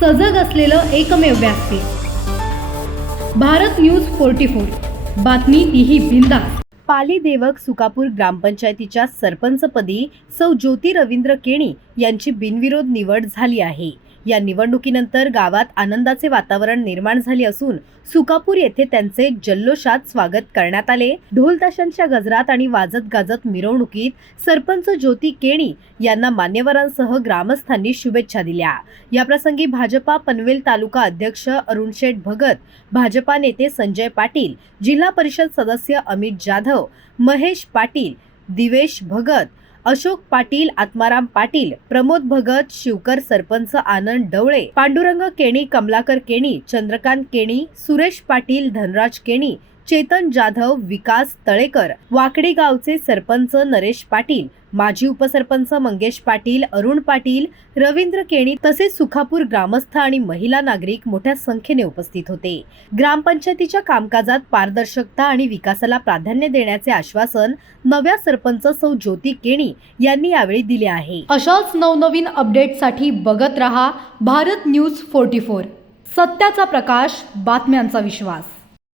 सजग असलेलं एकमेव व्यासपीठ भारत न्यूज फोर्टी फोर. बातमी तीही बिंदास. पाली देवक सुकापूर ग्रामपंचायतीच्या सरपंचपदी सौ ज्योती रवींद्र केणी यांची बिनविरोध निवड झाली आहे. या निवडणुकीनंतर गावात आनंदाचे वातावरण निर्माण झाले असून सुकापूर येथे त्यांचे जल्लोषात स्वागत करण्यात आले. ढोलताशांच्या गजरात आणि वाजत गाजत मिरवणुकीत सरपंच ज्योती केणी यांना मान्यवरांसह ग्रामस्थांनी शुभेच्छा दिल्या. याप्रसंगी भाजपा पनवेल तालुका अध्यक्ष अरुण शेठ भगत भाजपा नेते संजय पाटील जिल्हा परिषद सदस्य अमित जाधव महेश पाटील दिवेश भगत अशोक पाटील आत्माराम पाटील प्रमोद भगत शिवकर सरपंच आनंद डवळे पांडुरंग केणी कमलाकर केणी चंद्रकांत केणी सुरेश पाटील धनराज केणी चेतन जाधव विकास तळेकर वाकडी गावचे सरपंच नरेश पाटील माजी उपसरपंच मंगेश पाटील अरुण पाटील रवींद्र केणी तसेच सुखापूर ग्रामस्थ आणि महिला नागरिक मोठ्या संख्येने उपस्थित होते. ग्रामपंचायतीच्या कामकाजात पारदर्शकता आणि विकासाला प्राधान्य देण्याचे आश्वासन नव्या सरपंच सौ ज्योती केणी यांनी यावेळी दिले आहे. अशाच नवनवीन अपडेटसाठी बघत रहा भारत न्यूज फोर्टी फोर. सत्याचा प्रकाश बातम्यांचा विश्वास.